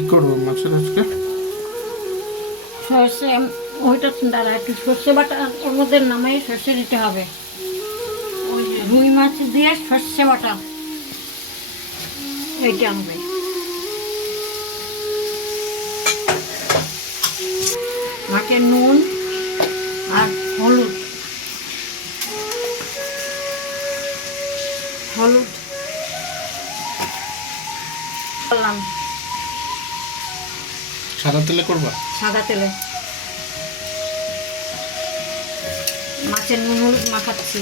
কি করবো মাছের আজকে? সর্ষে, ওইটা দাঁড়া একটু সর্ষে বাটা ওর মধ্যে নামাই সর্ষে দিতে হবে। ওই যে রুই মাছ দিয়ে সর্ষে বাটা এইটা হবে। মাকে নুন আর হলুদ হলুদ করলাম সাদা তেলে করবা? সাদা তেলে মাছের নুন হলুদ মাখাচ্ছি।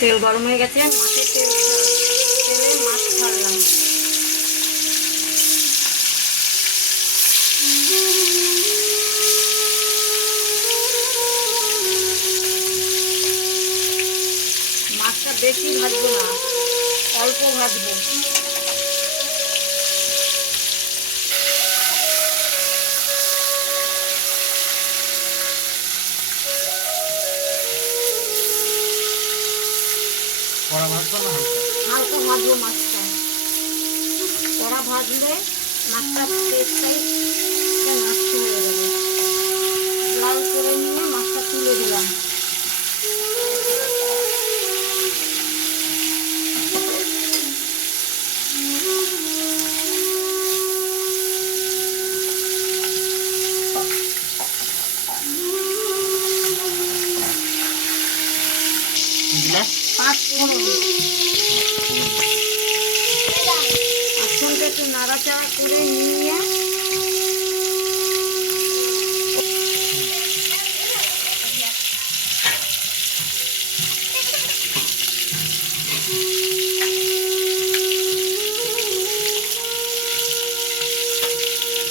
তেল গরম হয়ে গেছে, মাছের তেলে মাছ ছাড়লাম। মাছটা বেশি ভাজবো না, অল্প ভাজবো। কড়া ভাজবো না হালকা? হালকা ভাজবো মাছটা। কড়া ভাজলে মাছটা টেস্টটাই নষ্ট হয়ে যাবে। লাল করে নিয়ে মাছটা তুলে দিলাম। পাঁচফোড়নটা একটু নাড়াচাড়া করে নিয়ে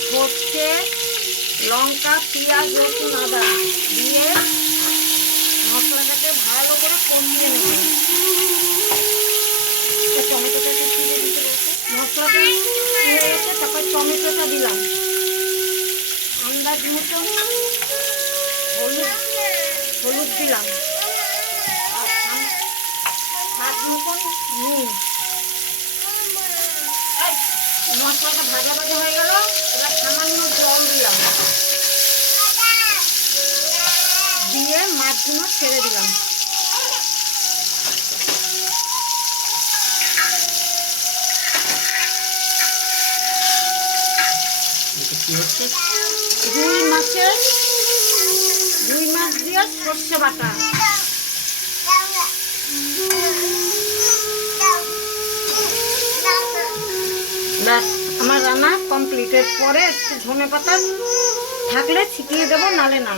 সর্ষে, লঙ্কা, পেঁয়াজ, রসুন, আদা দিয়ে মশলাটাকে ভালো করে কমিয়ে নেব। টমেটোটা দিয়ে দিতে বলছে। মশলাটা হয়ে গেছে, তারপর টমেটোটা দিলাম। আন্দাজ মতন হলুদ দিলাম, আর স্বাদ মতন নুন। মশলাটা ভাজা ভাজা হয়ে গেল, এবার সামান্য জল দিলাম, দিয়ে মাছগুলো ছেড়ে দিলাম। কি হচ্ছে? রুই মাছ দিয়ে সর্ষে বাটা। ব্যাস, আমার রান্না কমপ্লিট। এর পরে একটু ধনে পাতা থাকলে ছিটিয়ে দেবো, নালে না।